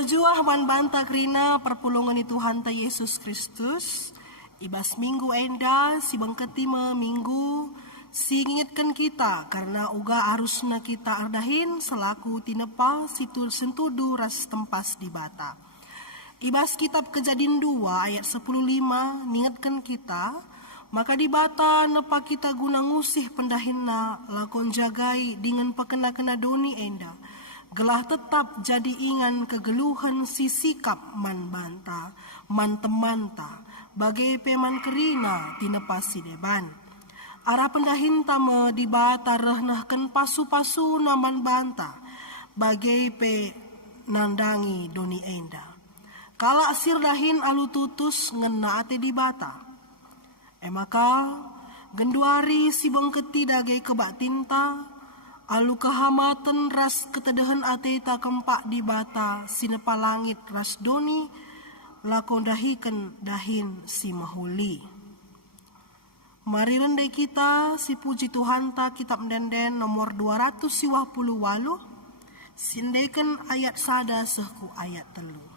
Juah man banta krina perpulungan itu hanta Yesus Kristus. Ibas minggu enda si bangketima minggu si ngingetkan kita karena uga arusna kita ardahin selaku tinepa situ sentudu ras tempas di bata. Ibas kitab Kejadian 2 ayat 10:5 ngingetkan kita maka di bata nepa kita guna ngusih pendahinna lakon jagai dengan pakena-kena doni enda. Gelah tetap jadi ingan kegeluhan si sikap man banta, man temanta, bagai peman kerina tinepasi deban. Arah pendahin tama di bata rehnahkan pasu-pasu naman banta, bagai pe nandangi doni enda. Kala sirdahin alu tutus ngena ate di bata. Maka genduari si bangketi dagai kebak tinta, alu kehamatan ras ketedahan ateta kempak di bata sinepa langit ras doni lakon dahiken dahin si mahuli. Mari rendai kita si puji Tuhan ta kitab denden nomor 228 sindaikan ayat sada sehku ayat telu.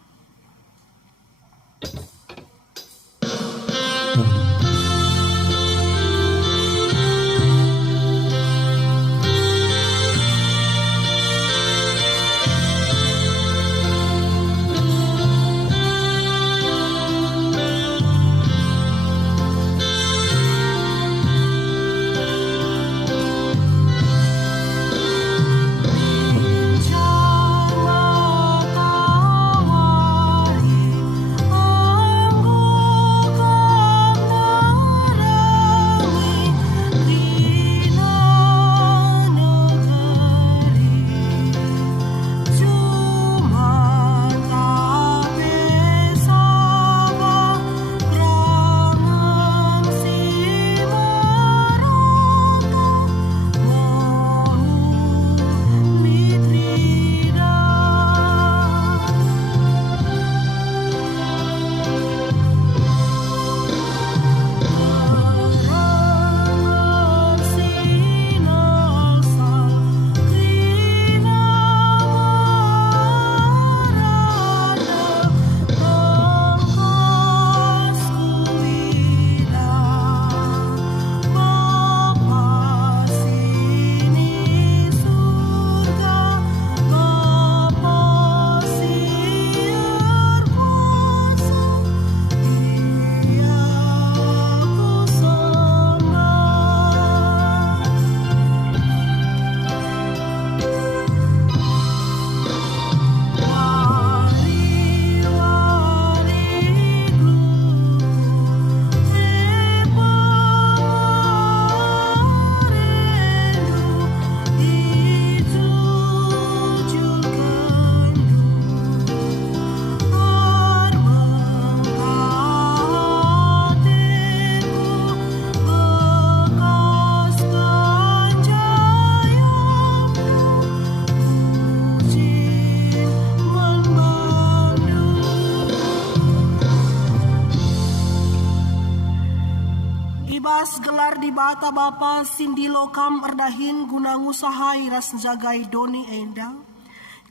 Gelar di bata bapa sindilo kam erdahin guna ngusahai ras jagai doni enda.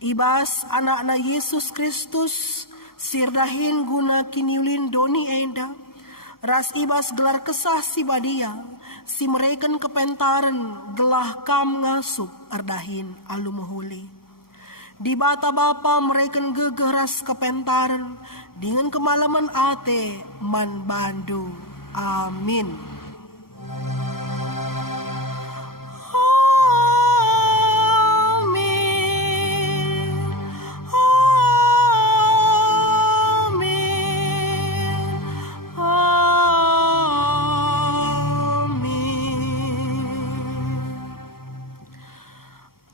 Ibas anak-anak Yesus Kristus sirdahin guna kiniulin doni enda. Ras ibas gelar kesah si badia si mereken kepentaran gelah kam ngasup erdahin alu mahuli. Di bata bapa mereken gegeh ras kepentaran dengan kemalaman ate man bandu. Amin.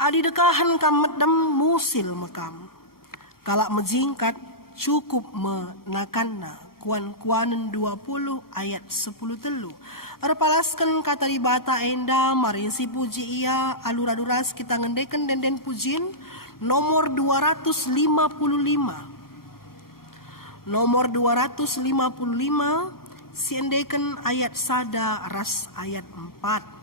Adi dekahan kam medem musil mekam. Kalak mejingkat cukup menakanna. Kuan-kuanen 20 ayat 10 telu. Arpalaskan kata di bata enda marin si puji ia aluraduras kita ngendeken denden pujin nomor 255. Nomor 255 siendeken ayat sada ras ayat 4.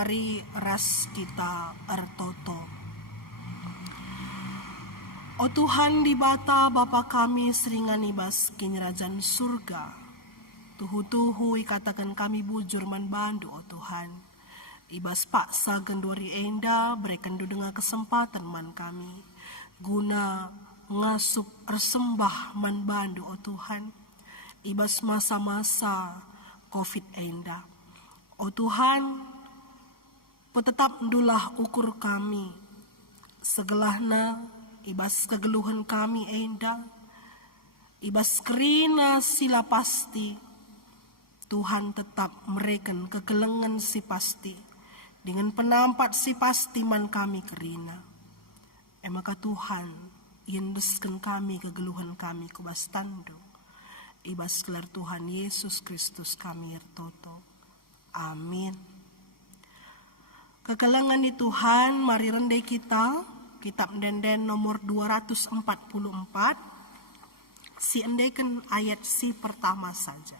mari ras kita ertoto. O Tuhan di bata Bapa kami seringan ibas kinerajan surga. Tuhu-tuhu ikatakan kami bujur man bandu o Tuhan. Ibas paksa gendori enda berikan dengan kesempatan man kami. Guna ngasup ersembah man bandu o Tuhan. Ibas masa-masa COVID enda. O Tuhan, petetap ndulah ukur kami. Segelahna ibas kegeluhan kami enda. Ibas kerina sila pasti. Tuhan tetap mereken kegelengan si pasti. Dengan penampat si pasti man kami kerina. Maka Tuhan, yendeskan kami kegeluhan kami kubas tando. Ibas gelar Tuhan Yesus Kristus kami ertoto. Amin. Kegelangan di Tuhan, mari rendai kita. Kitab Denden nomor 244. Si endaikan ayat si pertama saja.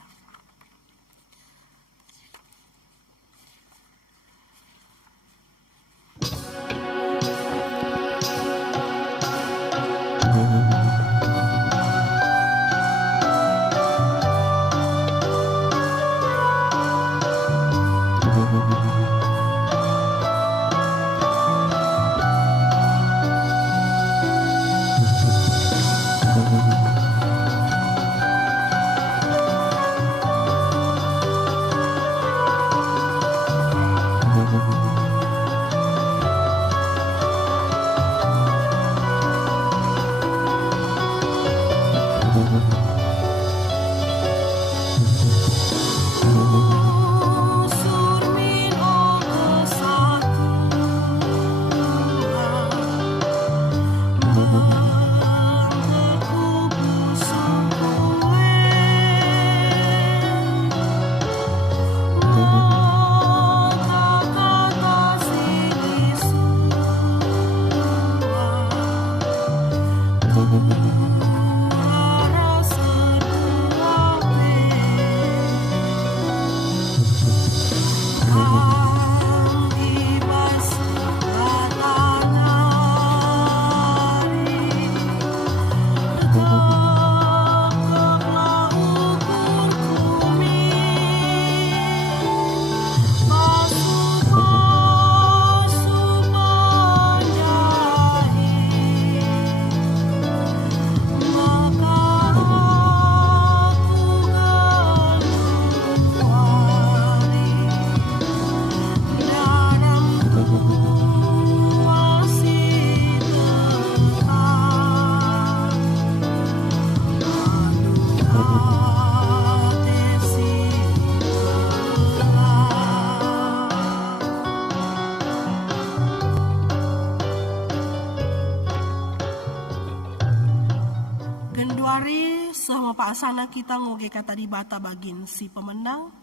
Asana kita ngoge kata di bata bagin si pemenang.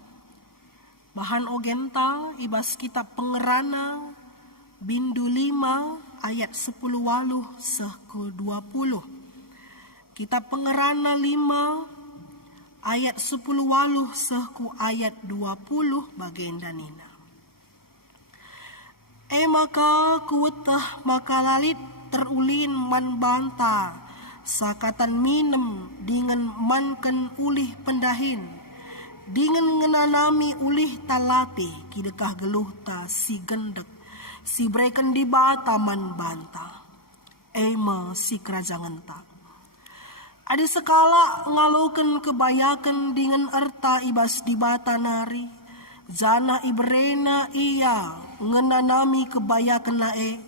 Bahan ogenta ibas kitab pengerana bindu 5 ayat 10 waluh seh ke 20. Kitab pengerana 5 ayat 10 waluh seh ku ayat 20 bagenda nina. Maka kuwetah maka lalit terulin man banta. Sakatan minem dengan manken ulih pendahin. Dengan ngenanami ulih talate kidekah geluh ta si gendek. Si breken di bata man banta. Ema si kerajangan ta. Adi sekala ngaloken kebayakan dengan erta ibas di bata nari. Jana ibrena iya ngenanami kebayakan nae.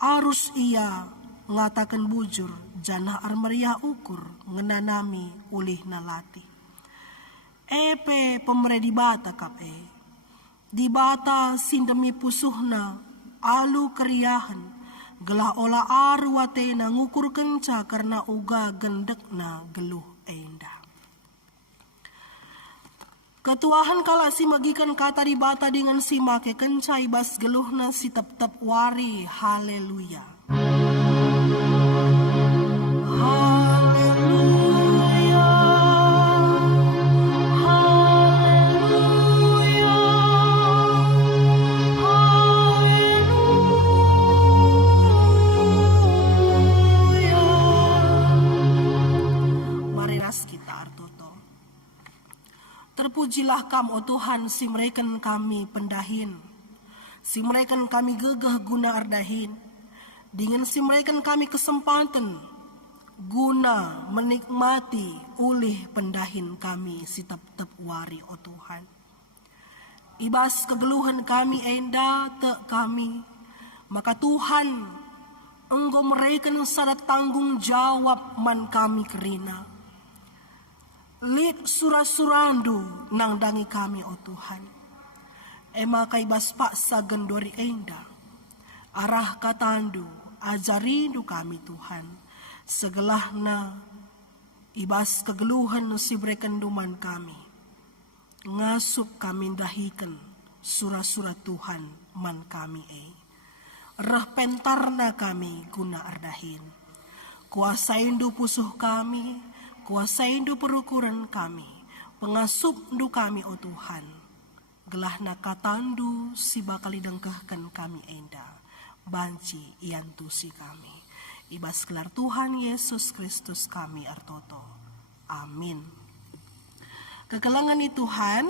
Arus iya ngatakan bujur. Jana armeria ukur ngenanami ulih nalati. Pemere di bata kape. Di bata sindemi pusuhna alu keriahan. Gelah ola arwate na ngukur kenca karena uga gendekna geluh enda. Ketuahan kala si magikan kata di bata dengan si make kenca ibas geluhna si tep-tep wari. Haleluya. Pujilah Kam, o Tuhan, si mereken kami pendahin. Si mereken kami gegah guna ardahin. Dengan si mereken kami kesempatan guna menikmati ulih pendahin kami si tep-tep wari, o Tuhan. Ibas kegeluhan kami enda te kami. Maka Tuhan, Engkau mereken sada tanggung jawab man kami kerina. Lid surah-surandu nang dangi kami, o Tuhan. Ema kay baspa sa gendori enda. Arah katandu, ajarindu kami Tuhan. Segelah na ibas kegeluhan no si brekenduman kami. Ngasup kami dahikan surah-surah Tuhan man kami Reh pentarna kami guna ardahin. Kuasaindu pusuh kami. Kuasaindu perukuran kami, pengasupndu kami, o Tuhan. Gelah nakatandu si bakali dengkahkan kami enda, banci iantusi kami. Ibas gelar Tuhan Yesus Kristus kami artoto. Amin. Kekelangan ni Tuhan,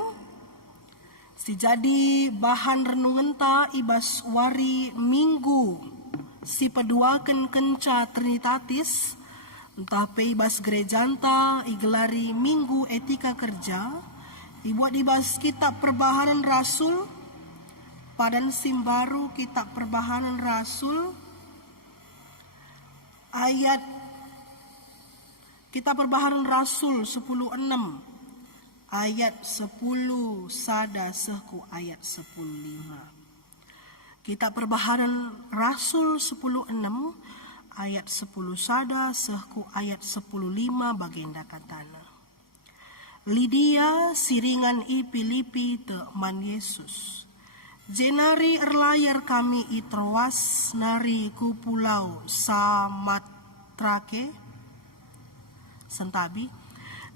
si jadi bahan renungan ta ibas wari minggu, si peduakan kenca Trinitatis, entah ibas gerejanta igelari minggu etika kerja, dibuat ibas kitab perbahanan rasul, padan simbaru kitab perbahanan rasul, ayat kitab perbahanan rasul 10:6, ayat 10 sada sehku ayat 10:5. Kitab perbahanan rasul 10:6, ayat 10 sada sehku ayat 10:5 bagenda katana. Lydia siringan i Filipi te man Yesus. Jenari erlayar kami i Troas nari ku pulau Samotrake. Sentabi.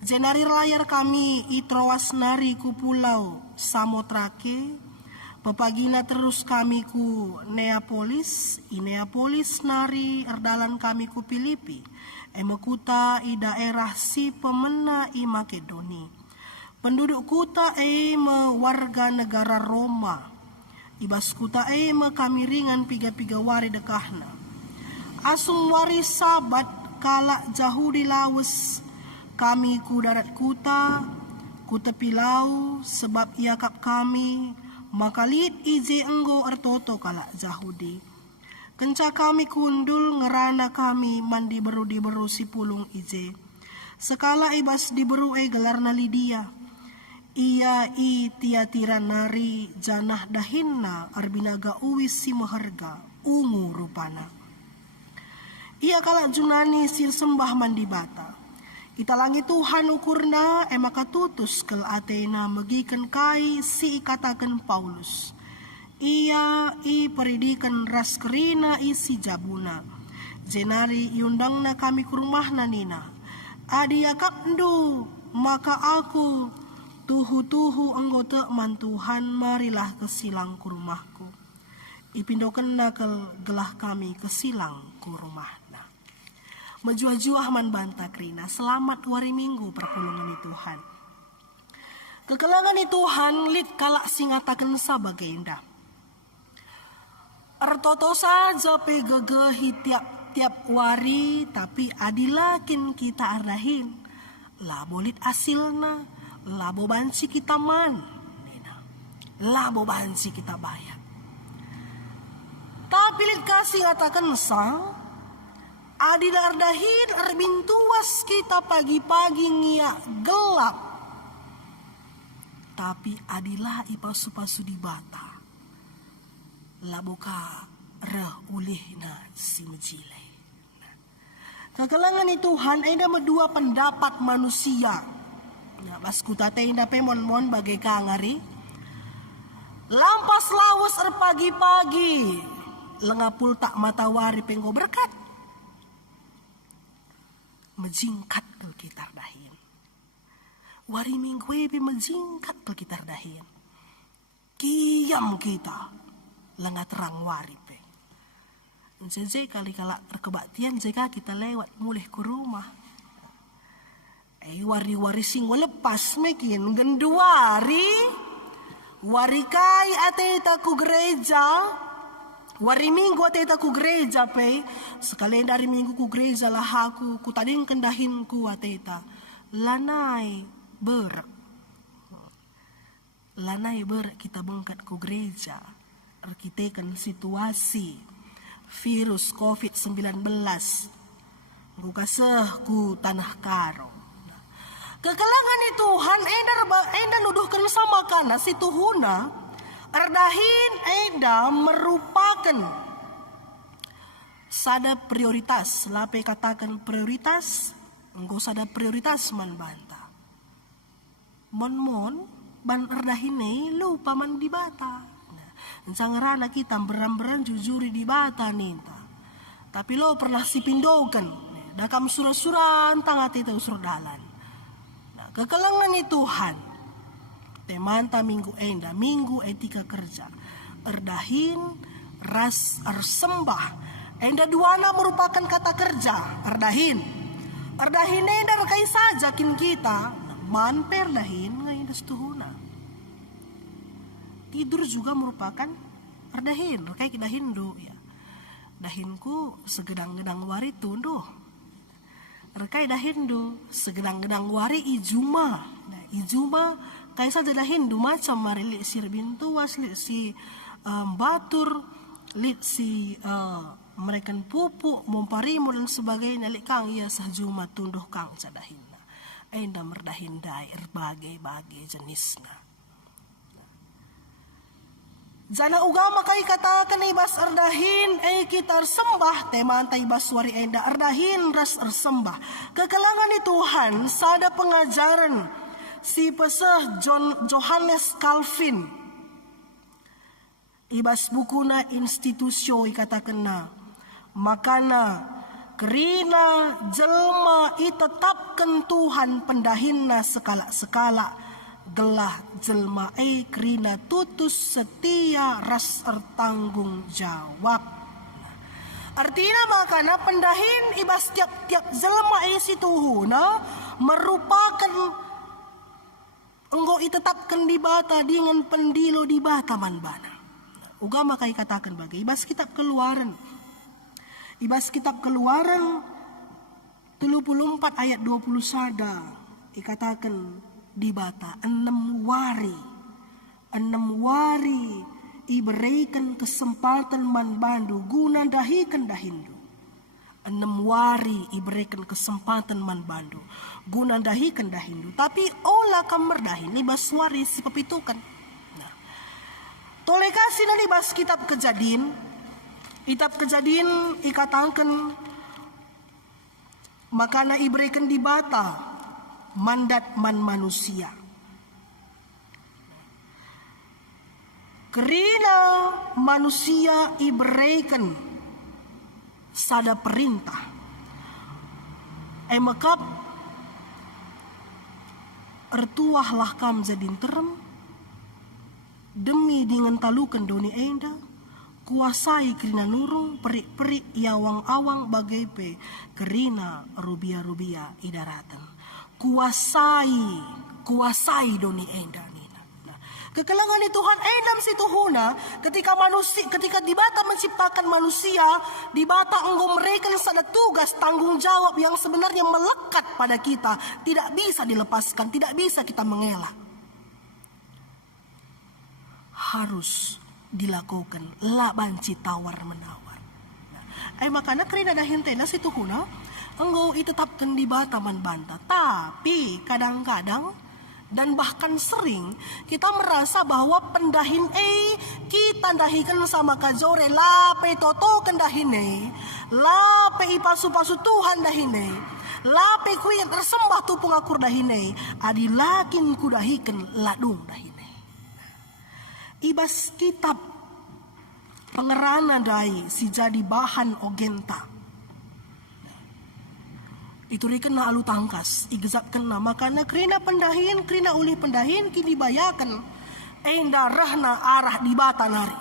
Jenari erlayar kami i Troas nari ku pulau Samotrake. Pepagina terus kami ku Neapolis, i Neapolis nari erdalan kami ku Filipi, emekuta i daerah si pemena i Makedoni. Penduduk kuta me warga negara Roma, ibas kuta me kami ringan piga-piga wari dekahna. Asung wari sabat kala jauh di lawes, kami ku darat kuta, ku tepi lau sebab iakap kami, maka lid ije enggo artoto kala jahudi. Kenca kami kundul ngerana kami mandi beru si pulung ije. Sekala ibas diberu gelarna Lydia. Ia i tiatira nari janah dahinna arbinaga uwis si maharga ungu rupana. Ia kala junani sil sembah mandi bata. Italangi Tuhan ukurna emaka tutus kel Athena megikan kai si ikatakan Paulus. Ia i peridikan ras kerina isi jabuna. Jenari yundangna kami ke rumahna nina. Adi yakapndu maka aku tuhu-tuhu anggota mantuhan marilah ke silang ku rumahku. Ipindokenna kel gelah kami ke silang ku rumahna. Menjuah-juah man banta krina, selamat wari minggu perpulungan ni Tuhan. Kekelangan ni Tuhan lid kalak singatakan sabagenda. Artoto saja pegegehi tiap wari, tapi adilakin kita arahin. Labo lid asilna, labo banci kita man, labo banci kita bayar. Tapi lid kasih katakan sang, adil ardahin arbintuas kita pagi-pagi ngia gelap. Tapi adilah ipasu-pasu di bata. Laboka reh ulih na si mejile. Kekelangan ni Tuhan ada medua pendapat manusia. Nah, baskuta tenda pemon-mon bagai kangari. Lampas lawas pagi-pagi. Lengapul tak matawari penggo berkat. Mejingkat ke kitar dahin. Wari minggu ebi mejingkat ke kitar dahin. Kiam kita. Lengat terang wari pe. Jadi kali kala terkebaktian jika kita lewat mulih ke rumah. Wari-wari sing lepas mekin genduari. Wari kai ateta ku gereja. Wari minggu ateta ku gereja pe. Sekalian dari minggu ku gereja lah aku. Ku tading kendahin ku ateta. Lanai ber. Lanai ber kita bengkat ku gereja. Arkitekan situasi. Virus COVID-19. Ku kasih ku tanah karo. Kekalangan ni Tuhan enda nuduhkan sama kana si Tuhuna erdahin enda merupakan sada prioritas. Lape katakan prioritas, engkau sada prioritas man banta. Mon ban erdahine lupa man di bata. Sangarana kita beran-beran jujuri di bata ninta. Tapi lo pernah sipindokan. Dakam surah-surah antang hati itu surah dalan. Kekalangan ni Tuhan. Temanta minggu enda, minggu etika kerja. Erdahin, ras, ersembah. Enda duana merupakan kata kerja. Erdahin. Erdahin enda rekai saja kin kita. Man perdahin ngayon Tuhuna. Tidur juga merupakan erdahin. Rekai kidahin do ya. Dahinku segedang-gedang wari tunduh. Rekai dah Hindu segedang-gedang wari ijuma. Nah, ijuma kaya saja dah Hindu macam mari lik si rebintuas, lik si batur, lik si mereka pupuk, momparimu dan sebagainya lik kang ia sahjuma tunduh kang cadahina. Enda merdahin dai berbagai-bagai jenisnya. Jana ugama kai katakan ibas erdahin kita ersembah teman ibas wari enda erdahin ras ersembah. Kekalangan ni Tuhan sada pengajaran si pesah Johannes Calvin. Ibas bukuna institusio ikatakan na makana kerina jelma itetapkan Tuhan pendahinna sekala-sekala. Gelah jelma kerina tutus setia ras ertanggung jawab. Artinya makana pendahin ibas tiap-tiap jelma si Tuhuna merupakan engkau itetapkan di bata dengan pendilo di bata manbana. Ugama kai katakan bagi ibas kitab Keluaran. Ibas kitab Keluaran 34 ayat 20 sada ikatakan di bata 6 wari iberikan kesempatan man bandu guna dahikan dahindu. 6 wari iberikan kesempatan man bandu guna dahikan dahindu. Tapi olah kamar dahin ibas wari si pepitukan. Nah, toleh kasih na ibas kitab Kejadian. Kitab Kejadian ikatakan makana iberikan di bata mandat man manusia. Kerina manusia iberikan sada perintah. Makap ertuahlah kam jadin terem demi dengan talukan doni enda kuasai kerina nurung perik-perik yawang-awang bagai pe kerina rubia-rubia idaratan. Kuasai doni enda nina. Nah, kekalangan ni Tuhan endam si Tuhuna ketika di bata menciptakan manusia, di bata engkau mereka sada tugas tanggung jawab yang sebenarnya melekat pada kita, tidak bisa dilepaskan, tidak bisa kita mengelak. Harus dilakukan labanci tawar menawar. Nah, makanya kerina dahintena si Tuhuna engkau itetapkan di bata man banta. Tapi kadang-kadang dan bahkan sering kita merasa bahwa pendahin kita dahikan sama kajore lape toto kendahine, lape ipasu-pasu Tuhan dahine, lape kuing tersembah tu pengakur dahine, adilakin kudahikan ladung dahine. Ibas kitab pengerana dai si jadi bahan ogenta. Itu kena alu tangkas, igzak kena makana kerina pendahin, kerina uli pendahin kini bayakan enda rahna arah di bata nari.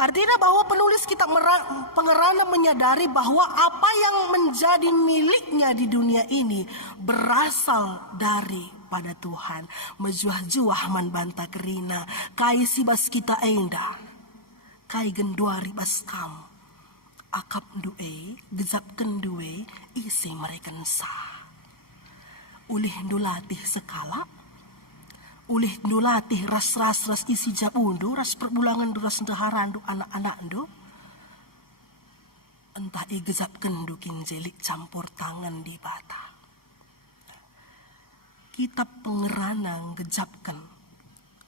Artinya bahwa penulis kitab Pengerana menyadari bahwa apa yang menjadi miliknya di dunia ini berasal daripada Tuhan. Mejuah-juah man banta kerina, kai sibas kita enda, kai genduari bas kam, akap duwe, gezapken duwe, isi mereka sah. Ulih dulatih sekala, ulih nulatih ras isi jabundo, ras perbulangan ras ndaharan anak-anak do. Entah igezap kendu kinjelik campur tangan di bata. Kitab Pengerana gejapkan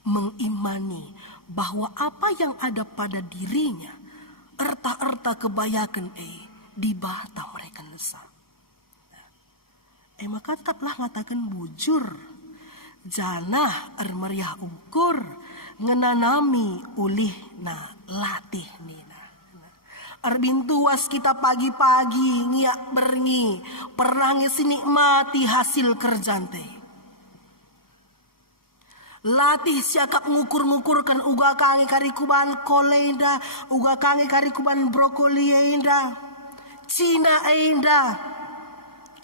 mengimani bahwa apa yang ada pada dirinya erta-erta kebayakan di bata mereka nesa. Maka tetaplah ngatakan bujur. Janah meriah ukur ngenanami ulih na latih nina. Bintuas kita pagi-pagi ngiak berngi perangi sinikmati hasil kerjante. Latih siakap ngukur-ngukurkan uga kangi karikuban kolenda, uga kangi karikuban brokoli enda, Cina enda,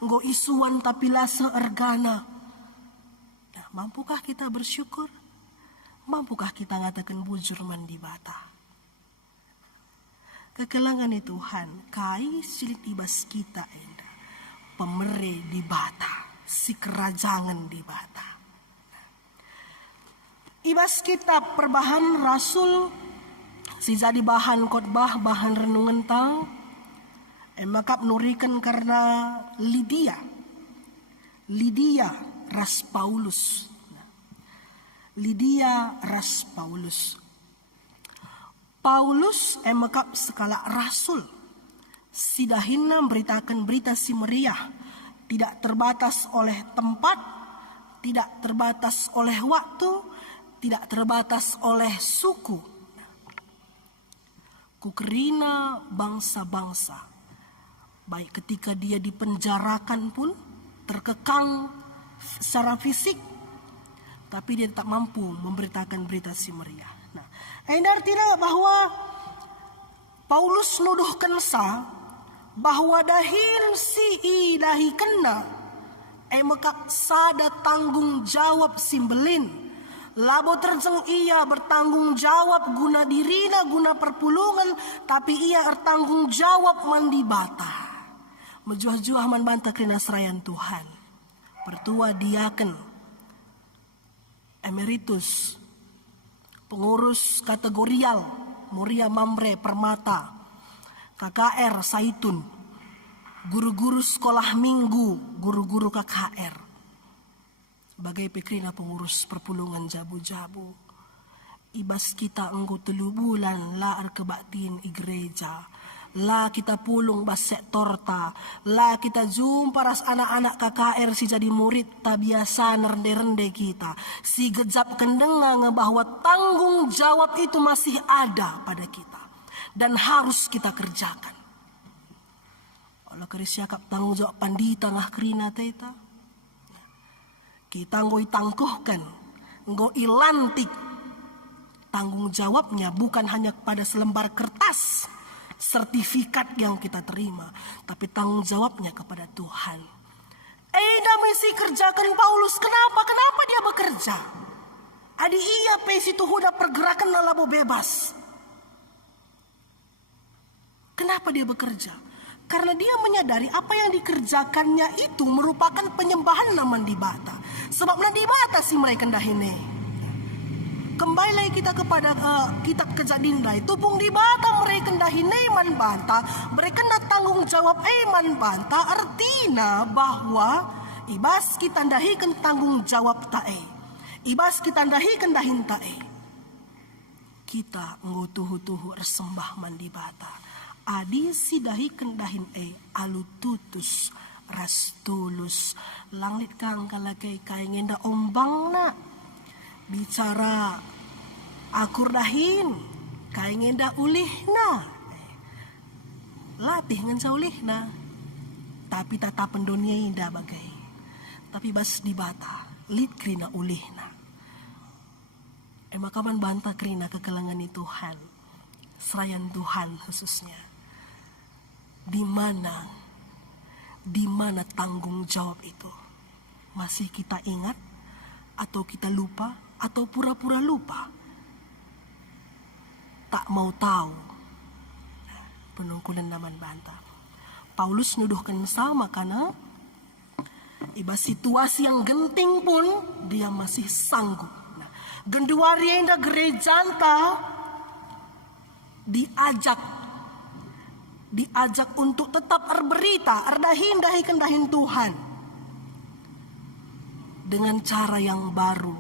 nggo isuan tapi lase ergana. Mampukah kita bersyukur? Mampukah kita ngatakan bujur mandi bata? Kekelangan Tuhan, kai silit ibas kita enda. Pemere di bata, si kerajangan di bata. Ibas kitab perbahan Rasul, si jadi bahan khotbah, bahan renungan tang. Makap nurikan karena Lydia ras Paulus. Lydia ras Paulus. Paulus makap sekala rasul. Sidahina memberitakan berita si meriah. Tidak terbatas oleh tempat, tidak terbatas oleh waktu, tidak terbatas oleh suku. Kukerina bangsa-bangsa. Baik ketika dia dipenjarakan pun, terkekang secara fisik, tapi dia tak mampu memberitakan berita si meriah. Nah, ini artinya bahwa Paulus nuduhkan bahwa dahin si dahi kena maka sada tanggung jawab simbelin. Labo terjeng ia bertanggung jawab guna dirina, guna perpulungan, tapi ia bertanggung jawab mandi bata. Mejuah-juah man banta kena serayan Tuhan. Pertua diaken, emeritus, pengurus kategorial, Muria Mamre Permata, KKR Saitun, guru-guru sekolah minggu, guru-guru KKR. Bagai pekrina pengurus perpulungan jabu-jabu. Ibas kita enggo 3 bulan la kebaktiin gereja. La kita pulung basek torta. La kita jumpa ras anak-anak KKR si jadi murid tak biasa nerde-rende kita. Si gejap kendengang bahwa tanggung jawab itu masih ada pada kita. Dan harus kita kerjakan. Olah kerisiakap tanggung jawab pandita ngah kerina teta. Kita ngoi tangkuhkan. Ngoi ilantik. Tanggung jawabnya bukan hanya pada selembar kertas. Sertifikat yang kita terima, tapi tanggung jawabnya kepada Tuhan. Misi kerjakan Paulus. Kenapa dia bekerja? Adi iya pesi tuhuda pergerakan labo bebas. Kenapa dia bekerja? Karena dia menyadari apa yang dikerjakannya itu merupakan penyembahan naman di bata. Sebab di bata si mereka dahine. Kembali lagi kita kepada kitab Kejadian. Tupung di bata mereka dahine man banta, mereka nak tanggung jawab man banta, artinya bahwa ibas kita dahikan tanggung jawab tae. Ibas kita dahikan dahin tae. Kita ngutuhu-tuhu ersembah man di bata. Adi si dahikan dahin alu tutus ras tulus. Langit kang kalagay kay ngenda ombang na. Bicara akur dahin, kay ngenda ulih na. Latih ngan sa ulih na. Tapi tatapan dunia indah bagay. Tapi bas di bata, lit krina ulih na. Makaman banta krina kekalangan ni Tuhan. serayan Tuhan khususnya. Di mana tanggung jawab itu? Masih kita ingat atau kita lupa atau pura-pura lupa? Tak mau tahu. Penungkulan naman bantah. Paulus nuduhkan sama karena iba situasi yang genting pun dia masih sanggup. Genduari yang gereja diajak untuk tetap berberita, dahin Tuhan dengan cara yang baru,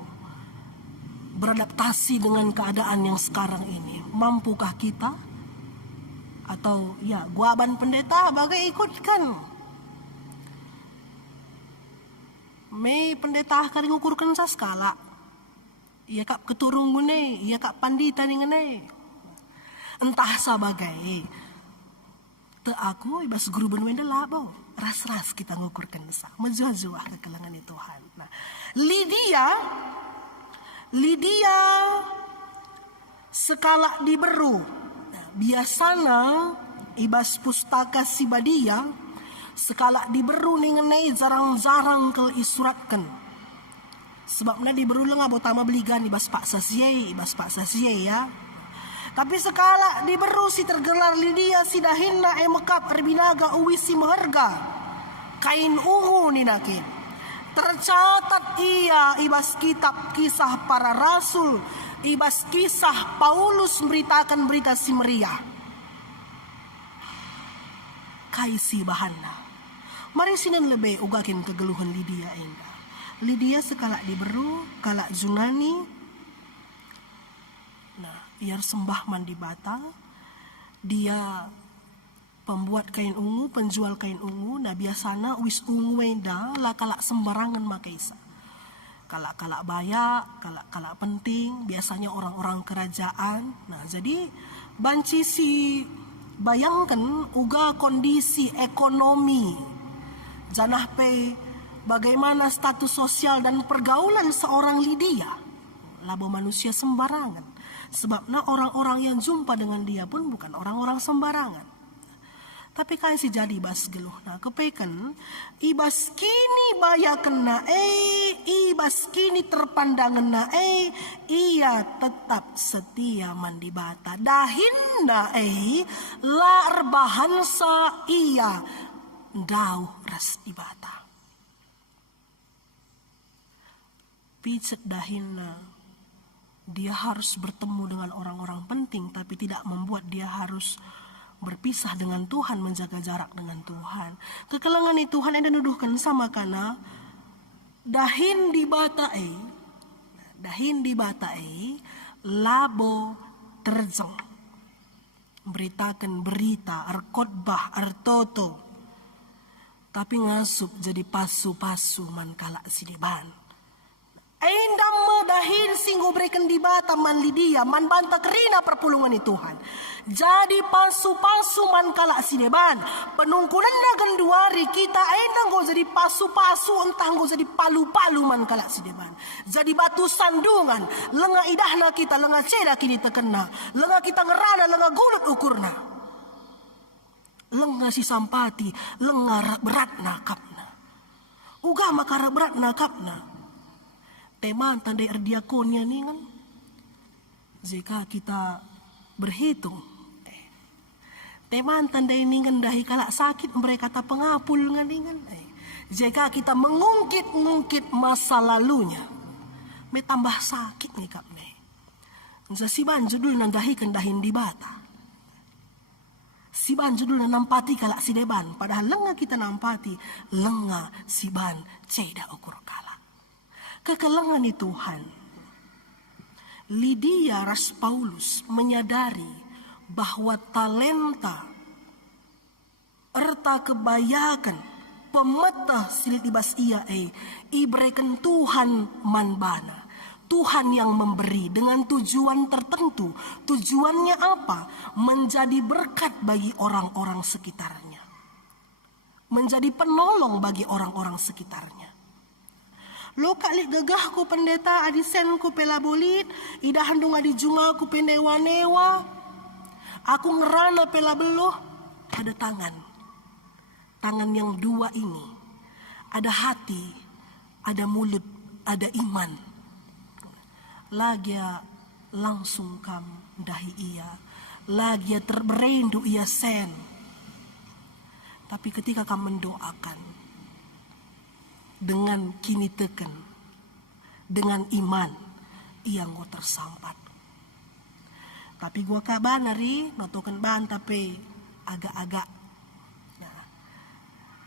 beradaptasi dengan keadaan yang sekarang ini. Mampukah kita? Atau guaban pendeta bagai ikutkan? May pendeta kari ngukurkan sa skala. Iya kap keturung gune, iya kap pandita ni ngene. Entah sabagai. Te aku ibas guru benwenda labo. Ras-ras kita ngukurkan sa. Menjuah-juah kekelangan Tuhan. Nah, Lydia sekala diberu. Nah, biasana ibas pustaka sibadia sekala diberu ni ngenai jarang-jarang ke isuratkan. Sebabnya diberu lang abotama beligan ibas pak sasye ya. Tapi sekala diberu si tergelar Lydia si dahinna mekap terbinaga uwi si meharga kain ungu ni nakin. Tercatat ia ibas kitab kisah para rasul, ibas kisah Paulus memberitakan berita si meriah. Kaisi bahanna. Mari sinan lebih ugakin kegeluhan Lydia indah. Lydia sekala diberu, kalak Junani. Nah, biar sembah mandi bata. Dia pembuat kain ungu, penjual kain ungu. Nah, biasana wis ungu wenda lah kalak sembarangan makaisa. Kalak-kalak bayak, kalak-kalak penting, biasanya orang-orang kerajaan. Nah, jadi banci si bayangkan uga kondisi ekonomi. Janah pe bagaimana status sosial dan pergaulan seorang Lydia. Labo manusia sembarangan. Sebabnya orang-orang yang jumpa dengan dia pun bukan orang-orang sembarangan. Tapi kan si jadi bas geluh. Nah kepekan. Ibas kini bayakan na ibas kini terpandangan na ia tetap setia mandi bata. Dahin na lar bahansa ia dau ras ibata. Picet dahinna dia harus bertemu dengan orang-orang penting tapi tidak membuat dia harus berpisah dengan Tuhan, menjaga jarak dengan Tuhan. Kekelangan itu Tuhan yang nuduhkan sama karena dahin di batae labo terjeng beritakan berita arkotbah artoto tapi ngasup jadi pasu-pasu man kalak sidiban. Endam medahin singgo berikan di bata man Lydia man banta kerina perpulungan itu Tuhan. Jadi pasu-pasu man kalak sideban. Penungkulan na genduari kita endang go jadi pasu-pasu entah go jadi palu-palu man kalak sideban. Jadi batu sandungan lenga idahna kita lenga ceda kini tekena. Lenga kita ngerana lenga gulut ukurna. Lenga si sampati lenga beratna kapna. Uga makara beratna kapna. Teman tandai erdiakonya nih kan. Jika kita berhitung. Teman tandai nih kan dahi kalak sakit mereka kata pengapul kan nih kan. Jika kita mengungkit masa lalunya. Me tambah sakit nih kap nih. Si ban judul nandahi kendahin di bata. Si ban judul nampati kalak si deban. Padahal lenga kita nampati. Lenga si ban ceda ukur kalak. Kekelangan itu Tuhan. Lydia ras Paulus menyadari bahwa talenta erta kebayakan pemetah silit ibas ia ibrekan Tuhan manbana. Tuhan yang memberi dengan tujuan tertentu. Tujuannya apa? Menjadi berkat bagi orang-orang sekitarnya. Menjadi penolong bagi orang-orang sekitarnya. Lo kali gagah ku pendeta adisen ku pelabolit, idahan dong adi junga ku pendewa-newa. Aku ngerana pela beloh, ada tangan. Tangan yang dua ini. Ada hati, ada mulut, ada iman. Lagia langsung kam dahi ia. Lagia terberendu ia sen. Tapi ketika kamu mendoakan dengan kini teken, dengan iman, ia nggo tersampat. Tapi gua kabanari notokan ban tapi agak-agak. Nah,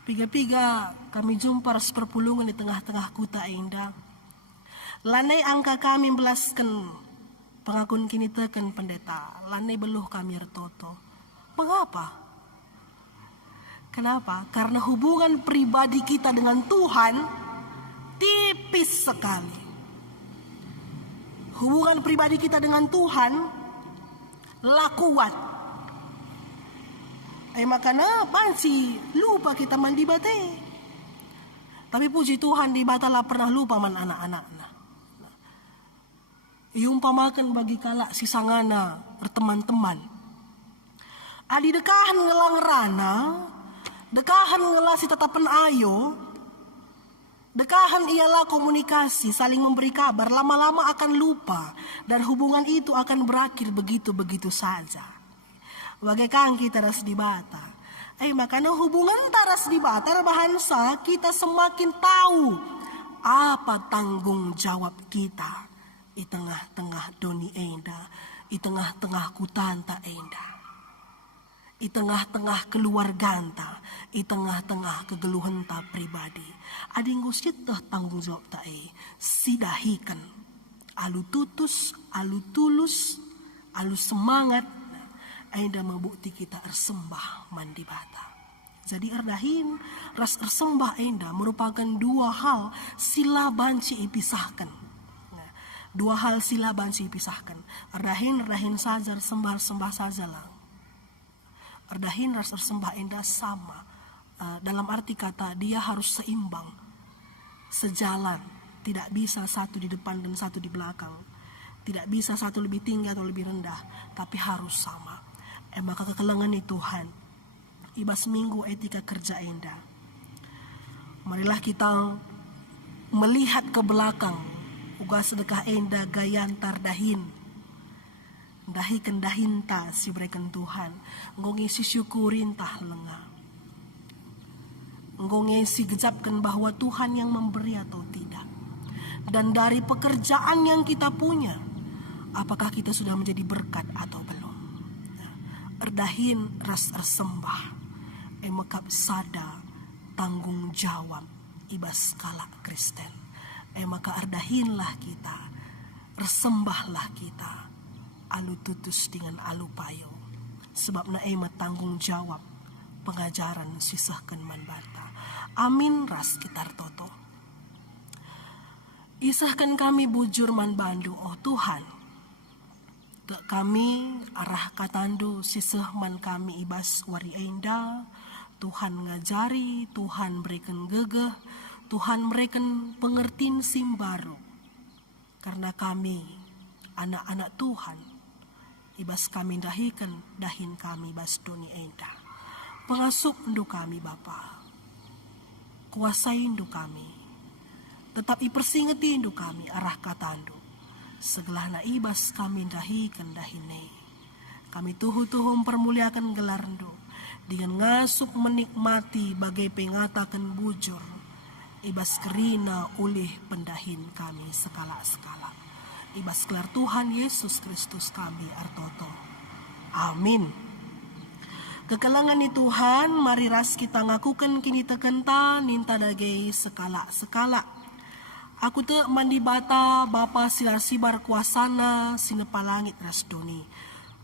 piga-piga kami jumpa seperpulungan di tengah-tengah kuta indah. Lanai angka kami belaskan pengakun kini teken pendeta. Lanai beluh kami ertoto. Mengapa? Kenapa? Karena hubungan pribadi kita dengan Tuhan tipis sekali. Hubungan pribadi kita dengan Tuhan kuat. Makanya pansi lupa kita mandi bate. Tapi puji Tuhan di batala pernah lupa man anak-anak. Iumpamakan bagi kala si sangana berteman-teman. Adi dekahan ngelang rana, dekahan ngelasi tetapan ayo, dekahan ialah komunikasi, saling memberi kabar, lama-lama akan lupa. Dan hubungan itu akan berakhir begitu-begitu saja. Bagaikan kita ras di bata. Makanya hubungan taras di bata, bahansa kita semakin tahu apa tanggung jawab kita. Di tengah-tengah doni enda, di tengah-tengah kutanta enda. Di tengah-tengah keluarganta, di tengah-tengah kegeluhan ta pribadi. Ading gusitah tanggung jawab tae, sidahikan. Alu tutus, alu tulus, alu semangat. Aida membukti kita ersembah mandi bata. Jadi erdahin, ras ersembah enda merupakan dua hal sila banci ipisahkan. Dua hal sila banci ipisahkan. Erdahin saja, sembah saja lah. Erdahin ras ersembah enda sama. Dalam arti kata dia harus seimbang, sejalan, tidak bisa satu di depan dan satu di belakang, tidak bisa satu lebih tinggi atau lebih rendah, tapi harus sama. Maka kekelengan ni Tuhan, ibas minggu etika kerja enda. Marilah kita melihat ke belakang, uga sedekah enda gayantar dahin. Dahikan dahinta si berikan Tuhan, ngongi si syukurin tah lengah. Ngongi si gejapkan bahwa Tuhan yang memberi atau tidak. Dan dari pekerjaan yang kita punya, apakah kita sudah menjadi berkat atau belum. Erdahin ras ersembah, emakap sada tanggung jawab ibas kala Kristen. Maka erdahinlah kita, ersembahlah kita, alu tutus dengan alu payo. Sebab na tanggung jawab pengajaran sisahkan manbata. Amin ras kitar toto. Isahkan kami bujur manbandu, oh Tuhan. Ke kami arah katandu sisah man kami ibas wari enda. Tuhan ngajari, Tuhan berikan gegeh, Tuhan berikan pengertian simbaru. Karena kami anak-anak Tuhan, ibas kami dahin kami bas doni enda. Pengasup ndu kami Bapa, kuasai ndu kami, tetap ipersingeti ndu kami arah katandu. Segelah na ibas kami dahikan dahine. Kami tuhu-tuhu mempermuliakan gelar ndu, dengan ngasup menikmati bagai pengatakan bujur. Ibas kerina ulih pendahin kami sekala-sekala. Ibas gelar Tuhan Yesus Kristus kami artoto. Amin. Kekelangan ni Tuhan, mari ras kita ngakukan kini tekenta ninta dagai sekala-sekala. Aku te mandi bata Bapa silar sibar kuasana sinepalangit ras doni.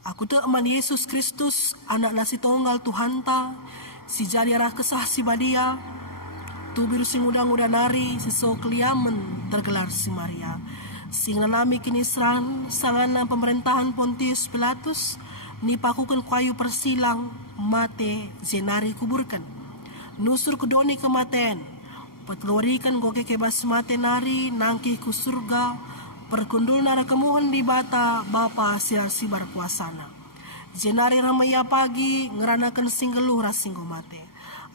Aku te mandi Yesus Kristus anak nasi tunggal Tuhanta, si jari arah kesah si badia, tubir si muda-muda nari si sokliamen tergelar si Maria. Sing nami kini seran sangana pemerintahan Pontius Pilatus, nipakukan kayu persilang mate zenari kuburkan. Nusur kedoni kematen, petlorikan goke kebas mate nari nangki ku surga, perkundul nara kemuhan di bata Bapa silar sibar kuasana. Jenari ramaya pagi ngeranakan singgeluh rasinggo mate.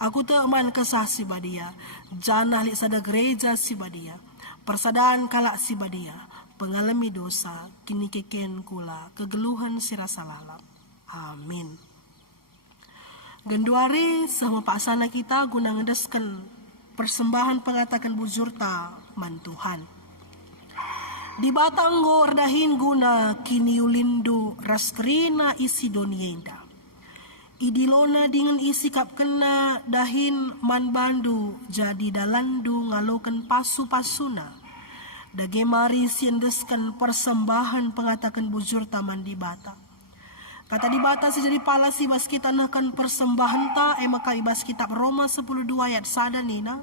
Aku teman kesah si badia, janah li sada gereja si badia, persadaan kalak si badia, pengalami dosa, kini keken kula, kegeluhan sirasa lalam. Amin. Genduari sama paksana kita guna ngedeskan persembahan pengatakan bujurta man Tuhan. Di batanggo erdahin guna kini ulindu raskrina isi donienda. Idilona dengan isi kap kena dahin man bandu jadi dalandu ngalokan pasu-pasuna. Dage mari siendeskan persembahan pengatakan bujur taman di bata. Kata di bata si jadi pala si bas kita nakan persembahan ta maka ibas kitab Roma 10:2 ayat sada nina.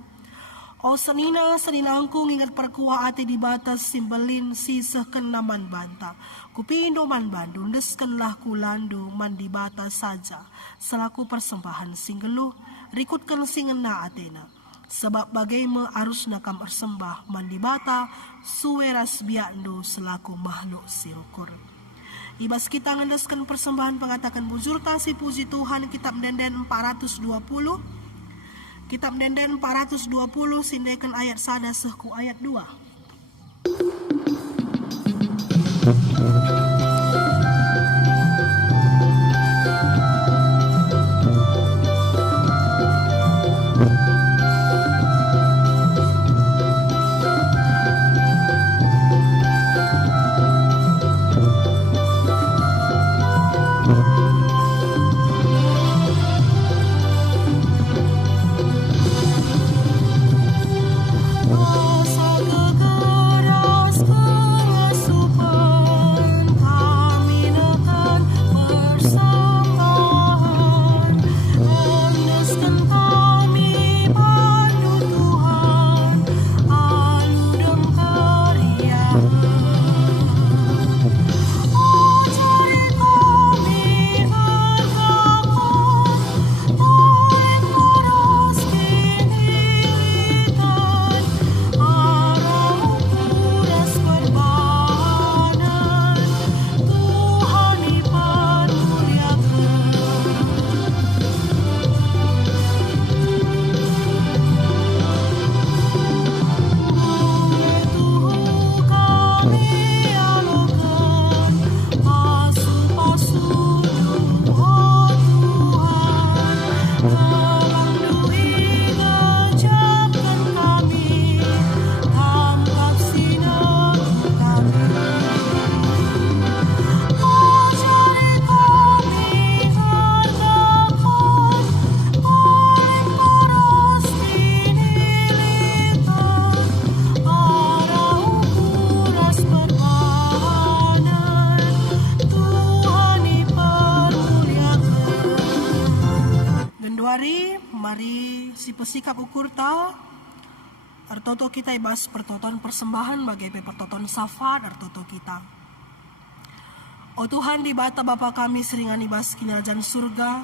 O sanina angku ngingat perkuah ati di batas simbelin sisahkan naman banta. Kupindo man bandu, deskanlah kulandu man di batas saja. Selaku persembahan singgeluh, rikutkan singena atena. Sebab bagaimana arus nakam persembah man di bata, suweras biakndo selaku makhluk siukur. Ibas kita ngandaskan persembahan pengatakan bujurta si puji Tuhan kitab Denden 420. Kitab Denden 420 sindekan ayat sada sehku ayat 2. Mari si pesikap ukur ta artoto kita ibas pertoton persembahan bagai pertoton safat artoto kita. O Tuhan di bata Bapa kami seringan ibas kinarajan surga,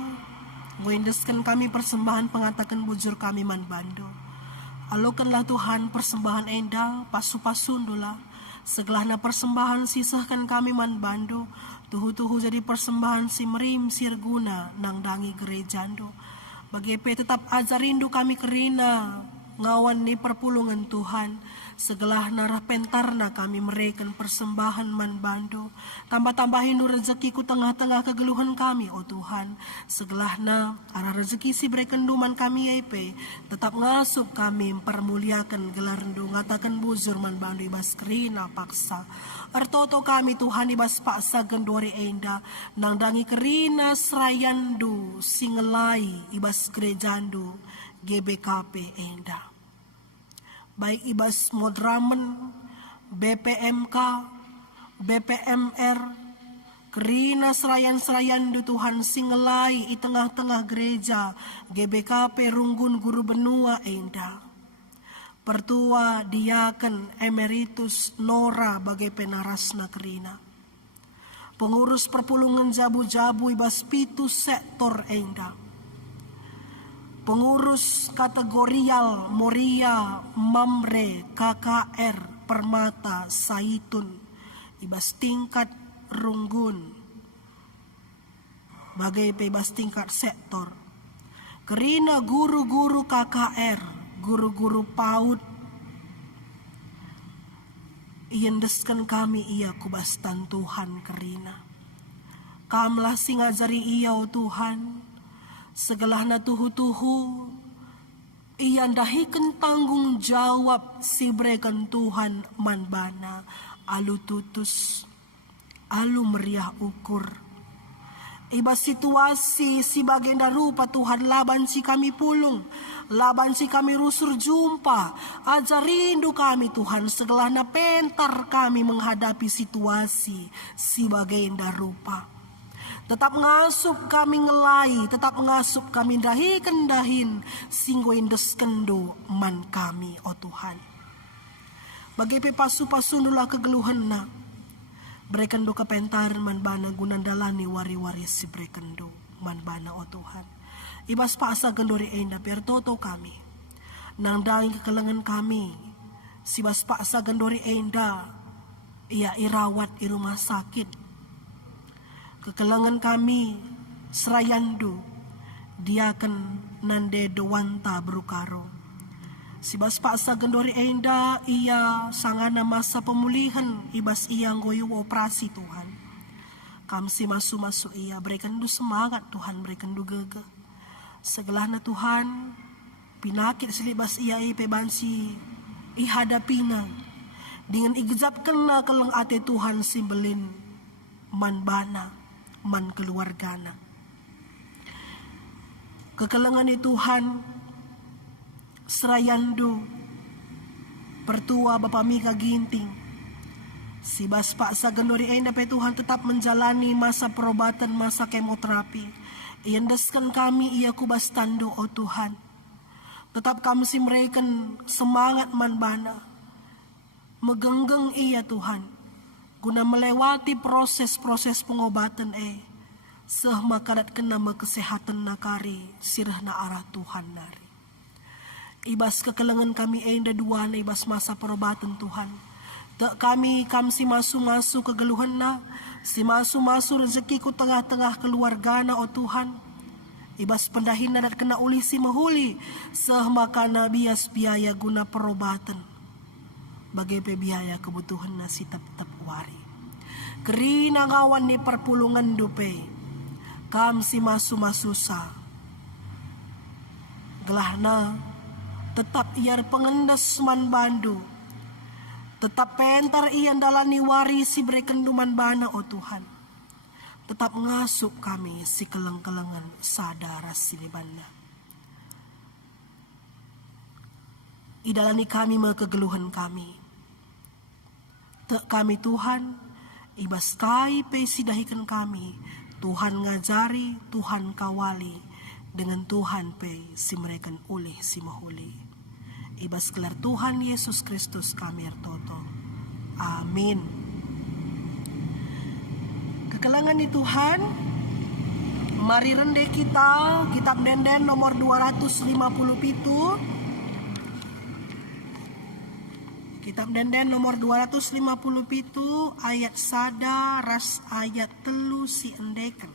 ngoindeskan kami persembahan pengatakan bujur kami man bando. Alokanlah Tuhan persembahan endah pasu-pasundula, segelahna persembahan sisahkan kami man bando, tuhu-tuhu jadi persembahan si merim sirguna nang dangi gerejando. Bagepe tetap aja rindu kami kerina ngawan ni perpulungan Tuhan. Segelah narah pentarna kami mereken persembahan man bando. Tambah-tambahin rezekiku tengah-tengah kegeluhan kami, o Tuhan. Segelahna arah rezeki si brekenduman kami epe. Tetap ngasup kami mempermuliakan gelar rendu. Ngatakan buzur man bando ibas kerina paksa. Artoto kami Tuhan ibas paksa gendori enda. Nang dangi kerina serayandu singelai ibas gerejandu GBKP enda. Baik ibas modramen, BPMK, BPMR, kerina serayan-serayan du Tuhan singelai i tengah-tengah gereja, GBKP runggun guru benua enda. Pertua diaken emeritus Nora bagai penarasna kerina. Pengurus perpulungan jabu-jabu ibas pitu sektor enda. Pengurus kategorial Moria, Mamre, KKR, Permata, Saitun, ibas tingkat Runggun. bagai bebas tingkat sektor. Kerina guru-guru KKR, guru-guru PAUD, iendeskan kami ia kubastan Tuhan kerina. Kamlah singajari ia Tuhan, segelahna tuhu-tuhu, ia dahikan tanggung jawab sibrekan Tuhan manbana, alu tutus, alu meriah ukur. Iba situasi si bagenda rupa Tuhan laban si kami pulung, laban si kami rusur jumpa, ajar rindu kami Tuhan segelahna pentar kami menghadapi situasi si bagenda rupa. Tetap ngasup kami ngelai, tetap ngasup kami dahin singgo indes kendo man kami, oh Tuhan. Bagi pepasu-pasu nula kegeluhan na, berekendo kepentaran man bana gunandalani wari-wari si berekendo man bana, oh Tuhan. Ibas paasa gendori enda per toto kami, nang daing kekelengan kami, si bas paasa gendori enda, ia irawat di rumah sakit. Kekelangan kami serayandu dia akan nande dewanta berukaro. Sibas paksa gendori enda ia sangana masa pemulihan ibas ia ngoyo operasi Tuhan. Kam si masuk ia berikan du semangat Tuhan, berikan du gege. Segelahna Tuhan pinakit silibas ia pebansi ihadapina dengan igzap kena keleng ate Tuhan simbelin manbana man keluargana. Kekelengan Tuhan serayandu pertua Bapa Mika Ginting si bas paksa gendori enda pe Tuhan tetap menjalani masa perobatan, masa kemoterapi. Iendeskan kami ia kubas tando, oh Tuhan. Tetap kami si mereka semangat manbana megenggeng ia Tuhan guna melewati proses-proses pengobatan makadat kena kesehatan nakari sirah na arah Tuhan nari. Ibas kekelengan kami enda dua na ibas masa perobatan Tuhan. Tak kami si masu-masu kegeluhan na, si masu-masu rezeki ku tengah-tengah keluarga na, oh Tuhan. Ibas pendahin na dat kena uli si mahuli makana bias biaya guna perobatan. Bagai biaya kebutuhan na si tep-tep wari. Kerina ngawan ni perpulungan dupe, kam si masu-masusa. Gelahna tetap iar pengendas man bandu, tetap pentar ian dalani wari si berekenduman bana, oh Tuhan. Tetap ngasup kami si keleng-kelengan sadara sinibana. Idalani kami kegeluhan kami. Tak kami Tuhan, ibas kai pe sidahikan kami, Tuhan ngajari, Tuhan kawali, dengan Tuhan pe si mereka ulih si mahuli. Ibas kelar Tuhan Yesus Kristus kami ertoto. Amin. Kekelangan di Tuhan, mari rende kita, kitab Denden nomor 257. Kitab Denden nomor 257 ayat sada ras ayat telu si endekan.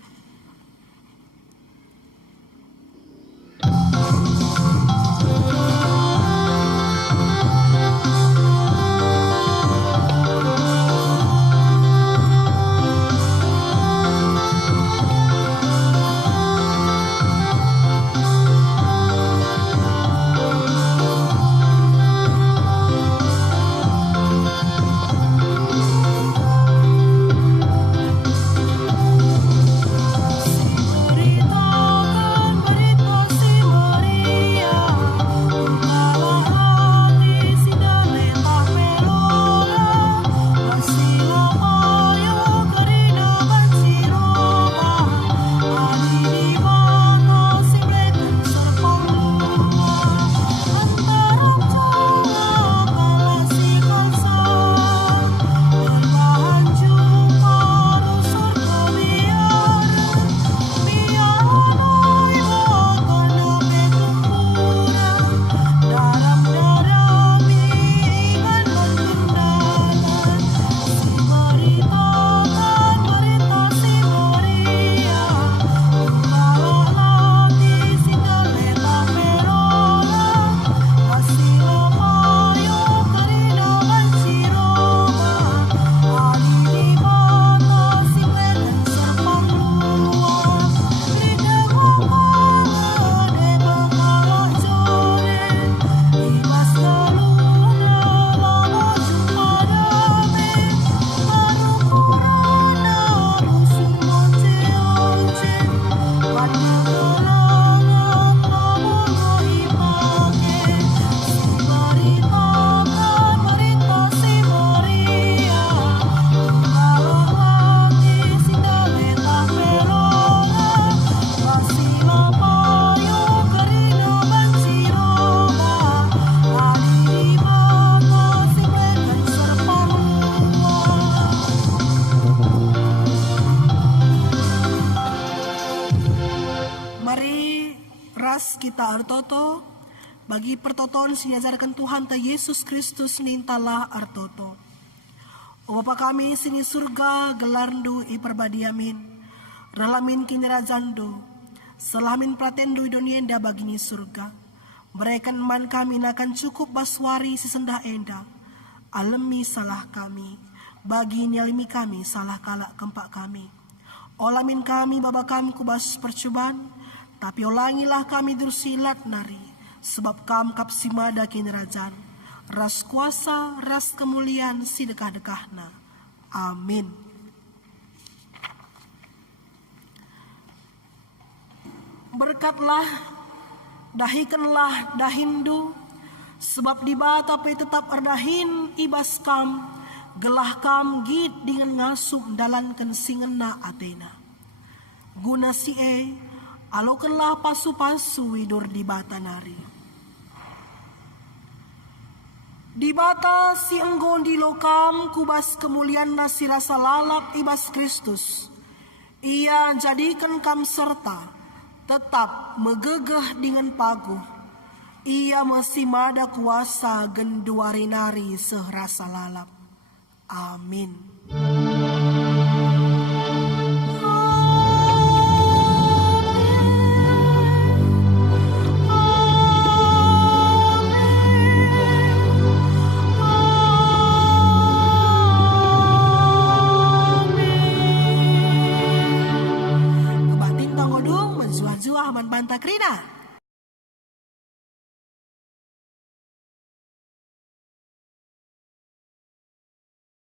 artoto, bagi pertoton siniajarkan Tuhan ta Yesus Kristus nintalah artoto. O Bapa kami sini surga gelarndu iperbadiamin, ralamin kinerajandu, selamin pratendu idonienda bagini surga. Mereka man kami nakan cukup baswari sesendah enda, alemi salah kami, bagi nyalimi kami salah kalak kempak kami. Olamin kami baba kami kubas percobaan, tapi olangilah kami dursilat nari, sebab kam kapsimada kinerajan, ras kuasa, ras kemuliaan si dekah-dekahna. Amin. Berkatlah, dahikanlah dahindu, sebab di bata pe tetap erdahin ibas kam, gelah kam git dengan ngasuk dalan kensingena atena. Guna si alokanlah pasu-pasu widur di bata nari. Di bata si enggon di lokam kubas kemuliaan nasi rasa lalap ibas Kristus. Ia jadikan kam serta tetap megegeh dengan paguh. Ia masih mada kuasa genduari nari sehrasa lalap. Amin. Kebatin tanggodung menjuah-juah man banta krina.